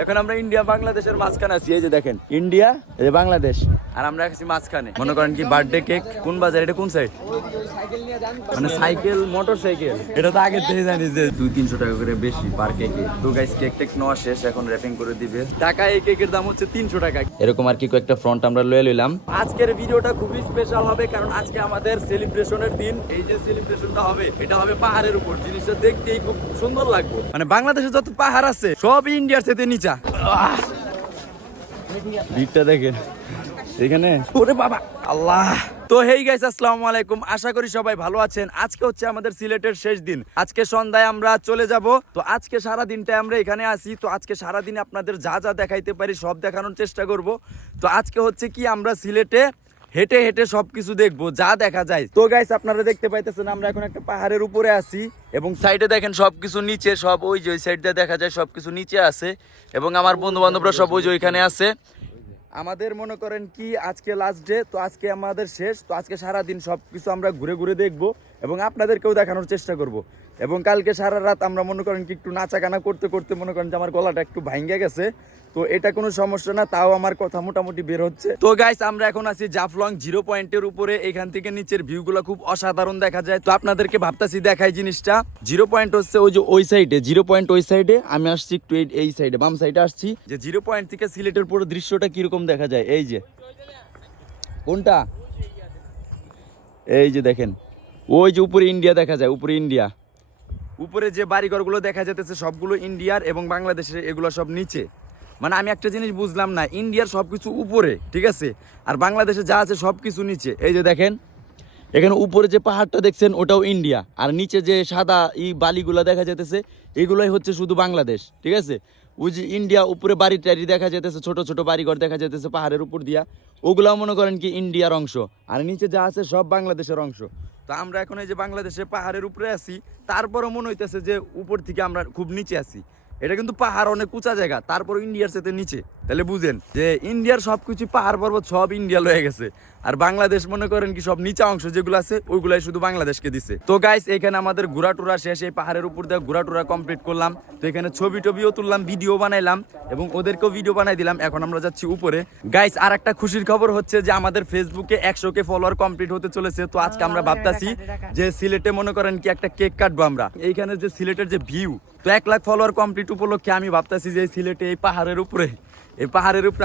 এখন আমরা ইন্ডিয়া বাংলাদেশের মাঝখানে আছি। এই যে দেখেন ইন্ডিয়া, এই যে বাংলাদেশ, আর আমরা আছি মাঝখানে। মনে করেন কি বার্থডে কেক কোন বাজার, এটা কোন সাইড? মানে সাইকেল, মোটর সাইকেল, এটা তো আগে থেকে জানি যে 200-300 টাকা করে বেশি পার কেকে। তো গাইস কেক টেক নেওয়া শেষ, এখন র্যাপিং করে দিবে। টাকা এই কেকের দাম হচ্ছে 300 টাকা। এরকম আর কি কয়েকটা ফ্রন্ট আমরা লয়ে লইলাম। আজকের ভিডিওটা খুবই স্পেশাল হবে, কারণ আজকে আমাদের সেলিব্রেশনের দিন। এই যে সেলিব্রেশনটা হবে, এটা হবে পাহাড়ের উপর। জিনিসটা দেখতেই খুব সুন্দর লাগবে। মানে বাংলাদেশে যত পাহাড় আছে সব ইন্ডিয়ার সাথে নিচা। ভিড়টা দেখেন এখানে, ওরে বাবা আল্লাহ। তো হেই গাইস, আসসালামু আলাইকুম, আশা করি সবাই ভালো আছেন। আজকে হচ্ছে আমাদের সিলেটের শেষ দিন। আজকে সন্ধ্যায় আমরা চলে যাব। তো আজকে সারা দিনটা আমরা এখানে আছি। তো আজকে সারা দিন আপনাদের যা যা দেখাইতে পারি সব দেখানোর চেষ্টা করব। তো আজকে হচ্ছে কি আমরা সিলেটে হেঁটে হেঁটে সবকিছু দেখবো যা দেখা যায়। তো গাইস আপনারা দেখতে পাইতেছেন আমরা এখন একটা পাহাড়ের উপরে আছি, এবং সাইডে দেখেন সবকিছু নিচে, সব ওই যে ওই সাইড দিয়ে দেখা যায় সবকিছু নিচে আছে, এবং আমার বন্ধু বান্ধবরা সব ওই যে ওইখানে আছে। আমাদের মনে করেন কি আজকে লাস্ট ডে, তো আজকে আমাদের শেষ। তো আজকে সারাদিন সবকিছু আমরা ঘুরে ঘুরে দেখবো এবং আপনাদেরকেও দেখানোর চেষ্টা করব। এবং কালকে সারা রাত আমরা মনে করেন কি একটু নাচাগানা করতে করতে মনে করেন যে আমার গলাটা একটু ভাঙ্গে গেছে। তো এটা কোনো সমস্যা না, তাও আমার কথা মোটামুটি বের হচ্ছে। তো গাইস আমরা এখন আছি জাফলং 0 পয়েন্টের উপরে। এখান থেকে নিচের ভিউগুলো খুব অসাধারণ দেখা যায়। তো আপনাদেরকে ভাবতাছি দেখাই জিনিসটা। 0 পয়েন্ট হচ্ছে ওই যে ওই সাইডে, 0 পয়েন্ট ওই সাইডে, আমি আসছি একটু এই সাইডে, বাম সাইডে আসছি। যে 0 পয়েন্ট থেকে সিলেটের পুরো দৃশ্যটা কিরকম দেখা যায়, এই যে কোনটা, এই যে দেখেন ওই যে উপরে ইন্ডিয়া দেখা যায়, উপরে ইন্ডিয়া, উপরে যে বাড়িঘরগুলো দেখা যাচ্ছে সবগুলো ইন্ডিয়ার, এবং বাংলাদেশের এগুলো সব নিচে। মানে আমি একটা জিনিস বুঝলাম না, ইন্ডিয়ার সবকিছু উপরে ঠিক আছে, আর বাংলাদেশে যা আছে সবকিছু নিচে। এই যে দেখেন এখানে উপরে যে পাহাড়টা দেখছেন ওটাও ইন্ডিয়া, আর নিচে যে সাদা বালিগুলো দেখা যেতেছে এগুলোই হচ্ছে শুধু বাংলাদেশ, ঠিক আছে। ওই যে ইন্ডিয়া উপরে বাড়ি টাড়ি দেখা যেতেছে, ছোট ছোট বাড়িঘর দেখা যেতেছে পাহাড়ের উপর দিয়া, ওগুলাও মনে করেন কি ইন্ডিয়ার অংশ, আর নিচে যা আছে সব বাংলাদেশের অংশ। তো আমরা এখন এই যে বাংলাদেশে পাহাড়ের উপরে আছি, তারপরও মনে হইতেছে যে উপর থেকে আমরা খুব নিচে আছি। এটা কিন্তু পাহাড় অনেক উঁচা জায়গা, তারপর ইন্ডিয়ার সাথে নিচে। তাহলে বুঝেন যে ইন্ডিয়ার সবকিছু পাহাড় পর্বত সব ইন্ডিয়া লয়ে গেছে, আর বাংলাদেশ মনে করেন কি সব নিচা অংশ যেগুলো আছে ওইগুলাই শুধু বাংলাদেশকে দিছে। তো গাইস এখানে আমাদের ঘোরা টুরা শেষ, এই পাহাড়ের উপর দিয়ে ঘোরা টুরা কমপ্লিট করলাম। তো এখানে ছবি টবিও তুললাম, ভিডিও বানাইলাম, এবং ওদেরকেও ভিডিও বানাই দিলাম। এখন আমরা যাচ্ছি উপরে। গাইস আর একটা খুশির খবর হচ্ছে যে আমাদের ফেসবুকে 100K ফলোয়ার কমপ্লিট হতে চলেছে। তো আজকে আমরা ভাবতাছি যে সিলেটে মনে করেন কি একটা কেক কাটবো আমরা। এইখানে যে সিলেটের যে ভিউ, তো 1 লাখ ফলোয়ার কমপ্লিট উপলক্ষে আমি ভাবতাছি যে সিলেটে এই পাহাড়ের উপরে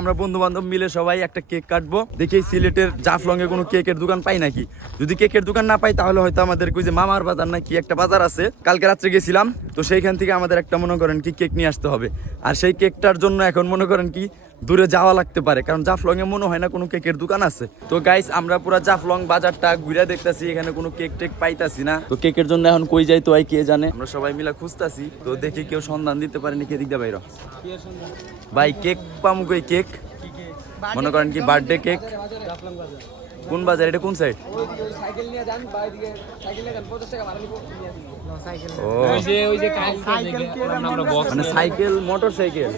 আমরা বন্ধু বান্ধব মিলে সবাই একটা কেক কাটবো। দেখি সিলেটের জাফলং এ কোনো কেকের দোকান পাই নাকি। যদি কেকের দোকান না পাই তাহলে হয়তো আমাদের যে মামার বাজার নাকি একটা বাজার আছে, কালকে রাত্রে গেছিলাম, তো সেইখান থেকে আমাদের একটা মনে করেন কি কেক নিয়ে আসতে হবে। আর সেই কেকটার জন্য এখন মনে করেন কি দূরে যাওয়া লাগতে পারে, কারণ জাফলং এ মনে হয় না কোনো কেকের দোকান আছে। তো গাইস আমরা পুরো জাফলং বাজারটা ঘুরে দেখতেছি, এখানে কোনো কেক টেক পাইতাছি না। তো কেকের জন্য এখন কই যাই তো ভাই কে জানে। আমরা সবাই মিলে খুঁজতাছি, তো দেখি কেউ সন্ধান দিতে পারে নাকি। এদিক দিয়ে বাইর ভাই কেক পামু কই, কেক মনে করেন কি বার্থডে কেক কোন বাজার, এটা কোন সাইড? মানে সাইকেল, মোটর সাইকেল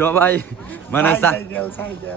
সবাই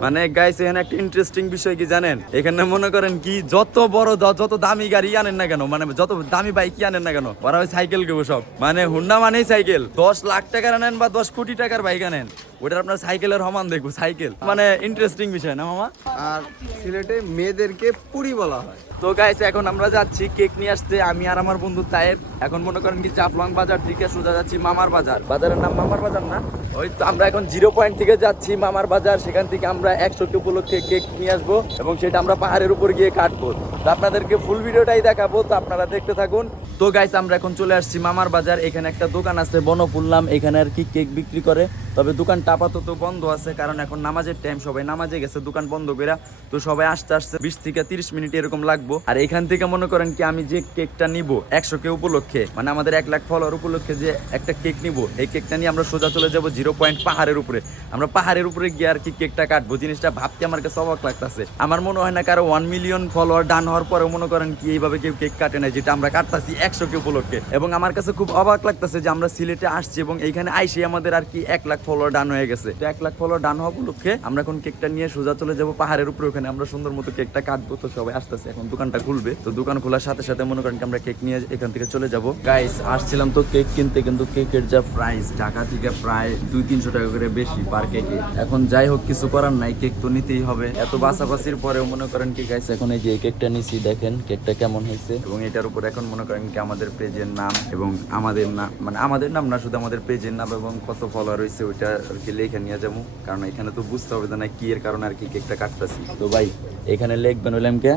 মানে গাইস এখানে একটা ইন্টারেস্টিং বিষয় কি জানেন, এখানে মনে করেন কি যত বড় যত দামি গাড়ি আনেন না কেন, মানে যত দামি বাইক আনেন না কেন, ওরা ওই সাইকেল কেবো সব। মানে হুন্ডা মানেই সাইকেল, 10 লাখ টাকার আনেন বা 10 কোটি টাকার বাইক আনেন, ওটা আপনার সাইকেলের সমান দেখবো সাইকেল। মানে ইন্টারেস্টিং বিষয় না মামা। আর সিলেটে মেয়েদেরকে পুরি বলা হয়। তো গাইস এখন আমরা যাচ্ছি কেক নিয়ে আসতে, আমি আর আমার বন্ধু তায়েব। এখন মনে করেন কি জাফলং বাজার থেকে সোজা যাচ্ছি মামার বাজার। বাজারের নাম মামার বাজার না? ওই তো আমরা এখন 0 পয়েন্ট থেকে যাচ্ছি মামার বাজার, সেখান থেকে আমরা 100K উপলক্ষে কেক নিয়ে আসবো, এবং সেটা আমরা পাহাড়ের উপর গিয়ে কাটবো। তো আপনাদেরকে ফুল ভিডিওটাই দেখাবো, তো আপনারা দেখতে থাকুন। তো গাইস আমরা এখন চলে আসছি মামার বাজার। এখানে একটা দোকান আছে বনফুল নাম, এখানে আর কি কেক বিক্রি করে, তবে দোকানটা আপাতত বন্ধ আছে, কারণ এখন নামাজের টাইম, সবাই নামাজে গেছে, দোকান বন্ধ করে। তো সবাই আসতে 20 থেকে 30 মিনিট এরকম লাগবো। আর এখান থেকে মনে করেন কি আমি যে কেকটা নিব 100K উপলক্ষে, মানে আমাদের 1 লাখ ফলোয়ার উপলক্ষে যে একটা কেক নিব, এই কেকটা নিয়ে আমরা সোজা চলে যাবো 0 পয়েন্ট পাহাড়ের উপরে। আমরা পাহাড়ের উপরে গিয়ে আর কি কেকটা কাটবো। জিনিসটা ভাবতে আমার কাছে অবাক লাগতেছে। আমার মনে হয় না কারো 1 মিলিয়ন ফলোয়ার ডান হওয়ার পরেও মনে করেন কি এইভাবে কেউ কেক কাটে না, যেটা আমরা কাটতাছি 100K উপলক্ষে। এবং আমার কাছে খুব অবাক লাগতেছে যে আমরা সিলেটে আসছি এবং এইখানে আইসে আমাদের আর কি 1 লাখ ফলোয়ার ডান হয়ে গেছে। তো 1 লাখ ফলোয়ার ডান হওয়া উপলক্ষে আমরা এখন কেকটা নিয়ে সোজা চলে যাবো পাহাড়ের উপরে, ওখানে আমরা সুন্দর মতো কেকটা কাটবো। তো সবাই আসতেছে এখন দোকানটা খুলবে, তো দোকান খোলার সাথে সাথে মনে করেন কি আমরা কেক নিয়ে এখান থেকে চলে যাব। গাইস আসছিলাম তো কেক কিনতে, কিন্তু কেকের যা প্রাইস ঢাকা থেকে প্রায় 200-300 টাকা করে বেশি পার কেকে। এখন যাই হোক কিছু করার নাই, কেক তো নিতেই হবে। এত বাছাবাছির পরেও মনে করেন কি গাইস এখন এই যে কেকটা নিছি, দেখেন কেকটা কেমন হয়েছে। এবং এটার উপর এখন মনে করেন কি আমাদের পেজের নাম এবং আমাদের নাম, মানে আমাদের নাম না, শুধু আমাদের পেজের নাম এবং কত ফলোয়ার হয়েছে ওইটা আর কি লেখা নিয়ে যাবো। কারণ এখানে তো বুঝতে হবে না কি এর কারণে আর কি কেকটা কাটতেছি। তো ভাই এখানে লিখবেন হইলাম কে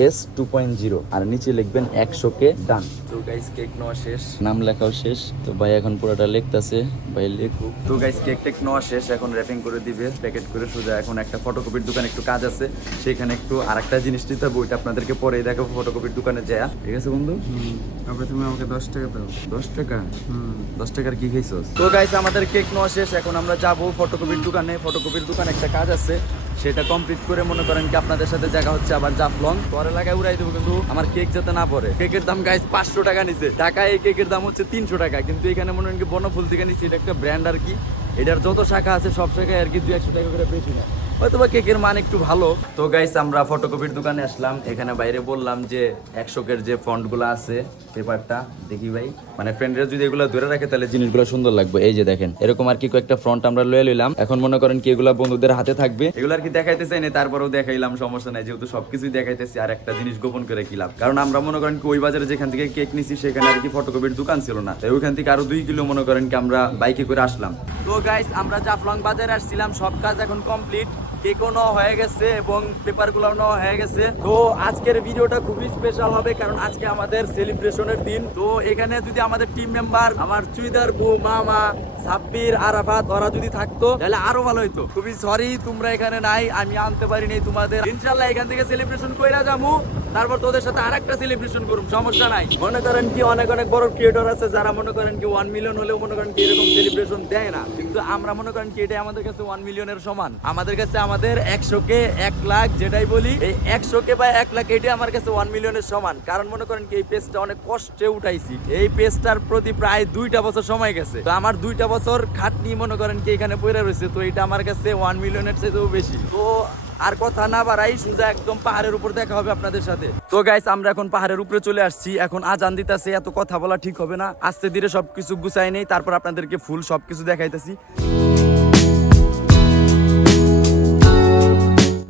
SSS 2.0 আর নিচে লিখবেন 100K ডান। তো গাইস কেক নেওয়া শেষ, নাম লেখাও শেষ। তো ভাই এখন পুরোটা লিখতেছে, ভাই লেখুক। তো গাইস কেক টেক নেওয়া শেষ, এখন র্যাপিং করে দিবে প্যাকেট করে সোজা। এখন একটা ফটোকপির দোকানে একটু কাজ আছে, সেখানে একটু আরেকটা জিনিস দিতে হবে, ওইটা আপনাদেরকে পরে দেখাবো ফটোকপির দোকানে যায়। ঠিক আছে বন্ধু? তারপরে তুমি আমাকে 10 টাকা দাও। 10 টাকা? 10 টাকার কি খাইছস? তো গাইস আমাদের কেক নেওয়া শেষ, এখন আমরা যাবো ফটোকপির দোকানে। ফটোকপির দোকানে একটা কাজ আছে, সেটা কমপ্লিট করে মনে করেন কি আপনাদের সাথে জায়গা হচ্ছে আবার জাফলং। পরে লাগায় উড়াই দেবো, কিন্তু আমার কেক যাতে না পড়ে। কেকের দাম গাইস 500 টাকা নিচে, ঢাকায় এই কেকের দাম হচ্ছে 300 টাকা, কিন্তু এখানে মনে করেন কি বনফুল থেকে নিচ্ছে, এটা একটা ব্র্যান্ড আর কি। এটার যত শাখা আছে সব শাখায় আর কি 200-100 টাকা করে বেশি না, হয়তো বা কেকের মান একটু ভালো। তো গাইস আমরা ফটোকপির দোকানে আসলাম, এখানে বাইরে বললাম যে 100-এর যে ফন্টগুলো আছে পেপারটা দেখি ভাই, মানে ফ্রেন্ডরা যদি এগুলো ধরে রাখে তাহলে জিনিসগুলো সুন্দর লাগবে। এই যে দেখেন এরকম আর কি কয়েকটা ফ্রন্ট আমরা লয়ে লইলাম। এখন মনে করেন কি এগুলা বন্ধুদের হাতে থাকবে, এগুলো আর কি দেখাইতে চাই না, তারপরেও দেখাইলাম, সমস্যা নাই, যেহেতু সবকিছুই দেখাইতেছি। আর একটা জিনিস গোপন করে কি লাভ, কারণ আমরা মনে করেন কি ওই বাজারে যেখান থেকে কেক নিছি সেখানে আর কি ফটোকপির দোকান ছিল না, তাই ওইখান থেকে আরো 2 কিলো মনে করেন কি আমরা বাইকে করে আসলাম। তো গাইস আমরা জাফলং বাজারে আসছিলাম, সব কাজ এখন কমপ্লিট, কেকও নেওয়া হয়ে গেছে এবং পেপারগুলো নেওয়া হয়ে গেছে। তো আজকের ভিডিওটা খুবই স্পেশাল হবে, কারণ আজকে আমাদের সেলিব্রেশনের দিন। তো এখানে যদি আমাদের টিম মেম্বার আমার চুইদার বউ, মামা, সাব্বির, আরাফাত ওরা যদি থাকতো তাহলে আরো ভালো হইতো। খুবই সরি তোমরা এখানে নাই, আমি আনতে পারিনি তোমাদের। ইনশাল্লাহ এখান থেকে সেলিব্রেশন কইরা যাবো, তারপর তোদের সাথে আরেকটা সেলিব্রেশন করুম, সমস্যা নাই। মনে করেন কি অনেক অনেক বড় ক্রিয়েটর আছে যারা মনে করেন কি 1 মিলিয়ন হলেও মনে করেন কি এরকম সেলিব্রেশন দেয় না, কিন্তু আমরা মনে করেন কি এটা আমাদের কাছে 1 মিলিয়নের সমান। আমাদের কাছে আমাদের 100K 1 লাখ যেটাই বলি, এই 100K বা 1 লাখ এটাই আমার কাছে 1 মিলিয়নের সমান। কারণ মনে করেন কি এই পেজটা অনেক কষ্টে উঠাইছি, এই পেজটার প্রতি প্রায় 2টা বছর সময় গেছে। তো আমার 2টা বছর খাটনি মনে করেন কি এখানে পড়ে রয়েছে, তো এটা আমার কাছে 1 মিলিয়নের চাইতেও বেশি। তো আর কথা না বাড়াই সোজা একদম পাহাড়ের উপর দেখা হবে আপনাদের সাথে। তো গাইস আমরা এখন পাহাড়ের উপরে চলে আসছি, এখন আজান দিতেছে, এত কথা বলা ঠিক হবে না, আস্তে ধীরে সবকিছু গুছাই নেই, তারপর আপনাদেরকে ফুল সবকিছু দেখাইতেছি।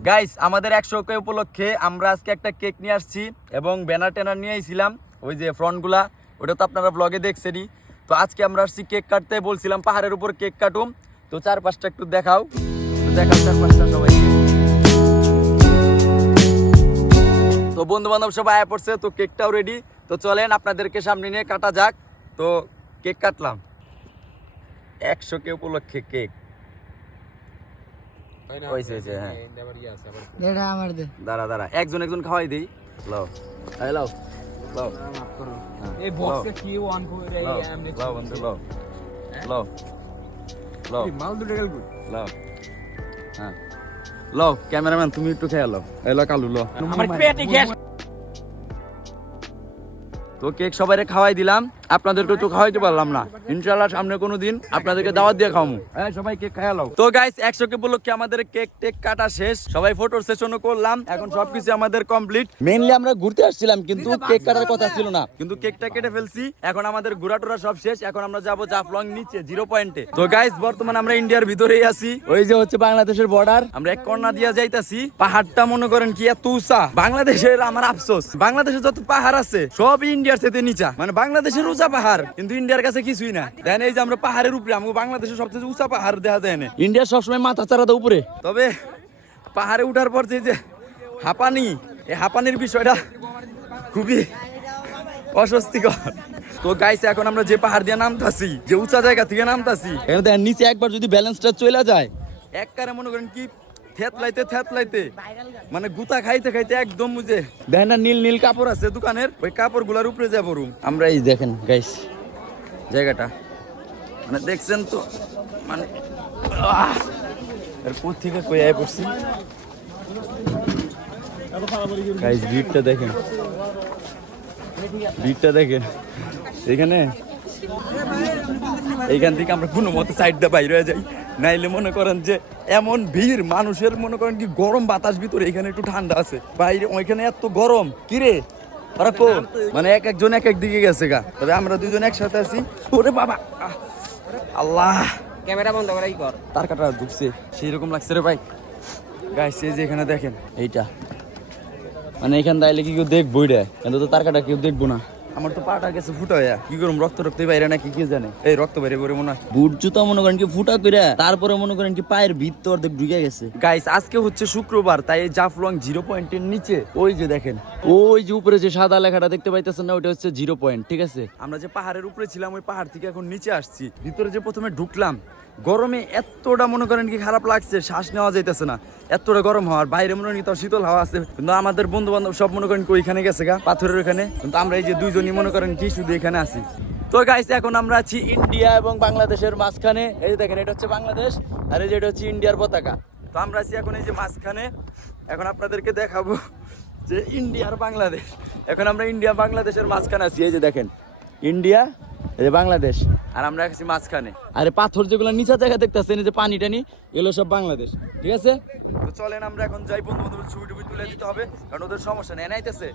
গাইস আমাদের 100K উপলক্ষে আমরা আজকে একটা কেক নিয়ে আসছি এবং ব্যানার ট্যানার নিয়ে আইছিলাম, ওই যে ফ্রন্টগুলা, ওটা তো আপনারা ব্লগে দেখছেনই। তো আজকে আমরা আসছি কেক কাটতে, বলছিলাম পাহাড়ের উপর কেক কাটুম, তো 4-5টা একটু দেখাও, দেখাও 4-5টা সবাই। তো বন্ধু বান্ধব সবাই আয়া পড়ছে, তো কেকটাও রেডি। তো চলেন আপনাদেরকে সামনে নিয়ে কাটা যাক। তো কেক কাটলাম 100K উপলক্ষে কেক। হ্যাঁ দাঁড়া একজন একজন খাওয়াই দিই। লাও লাও লাও এই বক্সে কি ওয়ান করে লাও বন্ধু লাও লাও লাও মাল দুটো গেল গুড। লাও হ্যাঁ লাও, ক্যামেরাম্যান তুমি একটু খেয়ে লাও, এলো কালু লো। আমার পেটে গ্যাস। তো কেক সবাইকে খাওয়াই দিলাম, আপনাদেরকে তো খাওয়াইতে পারলাম না, ইনশাআল্লাহ সামনে কোনো দিন আপনাদেরকে দাওয়াত দিয়ে খাওয়াবো। সবাই কেক খাইয়া লাও। তো গাইস 100K উপলক্ষে আমাদের কেক টেক কাটা শেষ, সবাই ফটো সেশনও করলাম, এখন সবকিছু আমাদের কমপ্লিট। মেইনলি আমরা ঘুরতে আসছিলাম, কিন্তু কেক কাটার কথা ছিল না, কিন্তু কেকটা কেটে ফেলছি। এখন আমাদের ঘোরাটোরা সব শেষ, এখন আমরা যাবো জাফলং নিচে 0 পয়েন্টে। তো গাইস বর্তমানে আমরা ইন্ডিয়ার ভিতরেই আছি, ওই যে হচ্ছে বাংলাদেশের বর্ডার, আমরা এক কর্নার দিয়া যাইতাছি। পাহাড়টা মনে করেন কি এত উঁচা, বাংলাদেশের আমার আফসোস, বাংলাদেশের যত পাহাড় আছে সব ইন্ডিয়ার সাথে নিচা, মানে বাংলাদেশের উঁচা পাহাড় কিন্তু ইন্ডিয়ার কাছে কিছুই না। দেখেন এই যে আমরা পাহাড়ের উপরে, আমাকে বাংলাদেশের সবচেয়ে উঁচা পাহাড় দেখা যায় না, ইন্ডিয়ার সবসময় মাথা চারাটা উপরে। তবে পাহাড়ে উঠার পর যে হাঁপানি, এই হাঁপানির বিষয়টা খুবই অস্বস্তিকর। তো গাইস এখন আমরা যে পাহাড় দিয়ে নামতাছি, যে উঁচা জায়গা থেকে নামতাছি, এখানে দেখেন নিচে একবার যদি ব্যালেন্সটা চলে যায়, একবারে মনে করেন কি থেতলাইতে মানে গুতা খাইতে খাইতে একদম বুঝে দেখেন না, নীল নীল কাপড় আছে দোকানের, ওই কাপড় গুলার উপরে যাবো রুম আমরা। এই দেখেন গাইস জায়গাটা, মানে দেখছেন তো, মানে কোথ থেকে কই আয় পড়ছি গাইস। ভিড়টা দেখেন, ভিড়টা দেখেন এখানে। এইখান থেকে আমরা কোনো মতে সাইড দিয়ে বাইরে হয়ে যাই, নাইলে মনে করেন যে এমন ভিড় মানুষের, মনে করেন কি গরম বাতাস ভিতরে, এখানে একটু ঠান্ডা আছে, বাইরে ওইখানে এত গরম কি রে ওরা কো, মানে এক একজন এক এক দিকে গেছে গা, তবে আমরা দুজন একসাথে আছি। ওরে বাবা আল্লাহ, ক্যামেরা বন্ধ করে কর, তার কাটা ঢুকছে সেই রকম লাগছে রে ভাই। গাইস এই যে এখানে দেখেন এইটা, মানে এখান দাইলে কি কেউ দেখবো, এটা কিন্তু তো তার কাটা কেউ দেখবো না। আমার তো পাটা গেছে ফুটা হইয়া, কি করুম রক্ত রক্তই বাইরে নাকি কি জানে, এই রক্ত বাইরে করে মনে হয় বুট জুতা মনে করেন কি ফুটা কইরা, তারপরে মনে করেন কি পায়ের ভিতর অর্ধেক ঢুকে গেছে। গাইস আজকে হচ্ছে শুক্রবার, তাই এই জাফলং 0 পয়েন্টের নিচে ওই যে দেখেন, ওই যে উপরে যে সাদা লেখাটা দেখতে পাইতেছেন না, ওইটা হচ্ছে 0 পয়েন্ট, ঠিক আছে। আমরা যে পাহাড়ের উপরে ছিলাম, ওই পাহাড় থেকে এখন নিচে আসছি। ভিতরে যে প্রথমে ঢুকলাম, গরমে এতটা মনে করেন কি খারাপ লাগছে, শ্বাস নেওয়া যাইতেছে না, এতটা গরম হওয়ার, বাইরে মনে করেন কি তাও শীতল হাওয়া আছে। কিন্তু আমাদের বন্ধু বান্ধব সব মনে করেন কি ওইখানে গেছে গা, পাথরের ওইখানে, কিন্তু আমরা এই যে দুইজনই মনে করেন কি শুধু এখানে আছি। তো গাইস এখন আমরা আছি ইন্ডিয়া এবং বাংলাদেশের মাঝখানে, এই যে দেখেন এটা হচ্ছে বাংলাদেশ আর এই যে এটা হচ্ছে ইন্ডিয়ার পতাকা। তো আমরা আছি এখন এই যে মাঝখানে, এখন আপনাদেরকে দেখাবো যে ইন্ডিয়ার বাংলাদেশ, এখন আমরা ইন্ডিয়া বাংলাদেশের মাঝখানে আছি। এই যে দেখেন ইন্ডিয়া, এই যে বাংলাদেশ, আর আমরা আছি মাঝখানে। আরে পাথর যেগুলো নিচা জায়গা দেখতেছেন, এই যে পানি টানি, এগুলো সব বাংলাদেশ, ঠিক আছে। তো চলেন আমরা এখন যাই, বন্ধু বান্ধব ছবি টবি তুলে দিতে হবে, কারণ ওদের সমস্যা নেই, নাইতেছে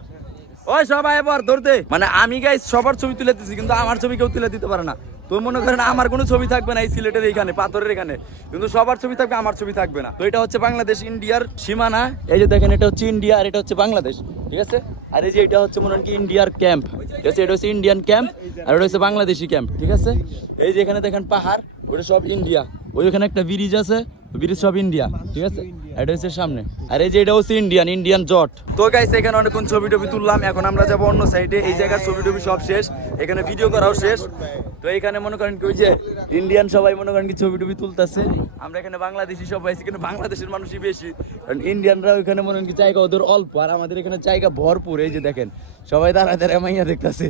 ওই সবাই এবার ধরতে, মানে আমি গাইস সবার ছবি তুলে দিচ্ছি, কিন্তু আমার ছবি কেউ তুলে দিতে পারে না। তো মনে করেন আমার কোনো ছবি থাকবে না এই সিলেটের এইখানে পাথরের এখানে, কিন্তু সবার ছবি থাকবে, আমার ছবি থাকবে না। তো এটা হচ্ছে বাংলাদেশ ইন্ডিয়ার সীমানা, এই যে দেখেন এটা হচ্ছে ইন্ডিয়া আর এটা হচ্ছে বাংলাদেশ, ঠিক আছে। আর এই যে এটা হচ্ছে মনে করেন কি ইন্ডিয়ার ক্যাম্প, ঠিক আছে, এটা হচ্ছে ইন্ডিয়ান ক্যাম্প আর এটা হচ্ছে বাংলাদেশি ক্যাম্প, ঠিক আছে। এই যে এখানে দেখেন পাহাড়, ওটা সব ইন্ডিয়া, ওইখানে একটা ব্রিজ আছে, ব্রিজ সব ইন্ডিয়া, ঠিক আছে। এটা হচ্ছে সামনে, আর এই যে এটা হচ্ছে ইন্ডিয়ান জট। তো গাইস এখানে অনেকক্ষণ ছবি টবি তুললাম, এখন আমরা যাবো অন্য সাইডে। এই জায়গার ছবি টবি সব শেষ, এখানে ভিডিও করাও শেষ। তো এখানে মনে করেন কি ওই যে ইন্ডিয়ান সবাই মনে করেন কি ছবি টবি তুলতেছে, আমরা এখানে বাংলাদেশি সবাই আছি, কিন্তু বাংলাদেশের মানুষই বেশি, কারণ ইন্ডিয়ানরা ওইখানে মনে করেন কি জায়গা ওদের অল্প, আর আমাদের এখানে জায়গা ভরপুর। এই যে দেখেন সবাই দাঁড়ায় দাঁড়ায় মাইয়া দেখতেছে।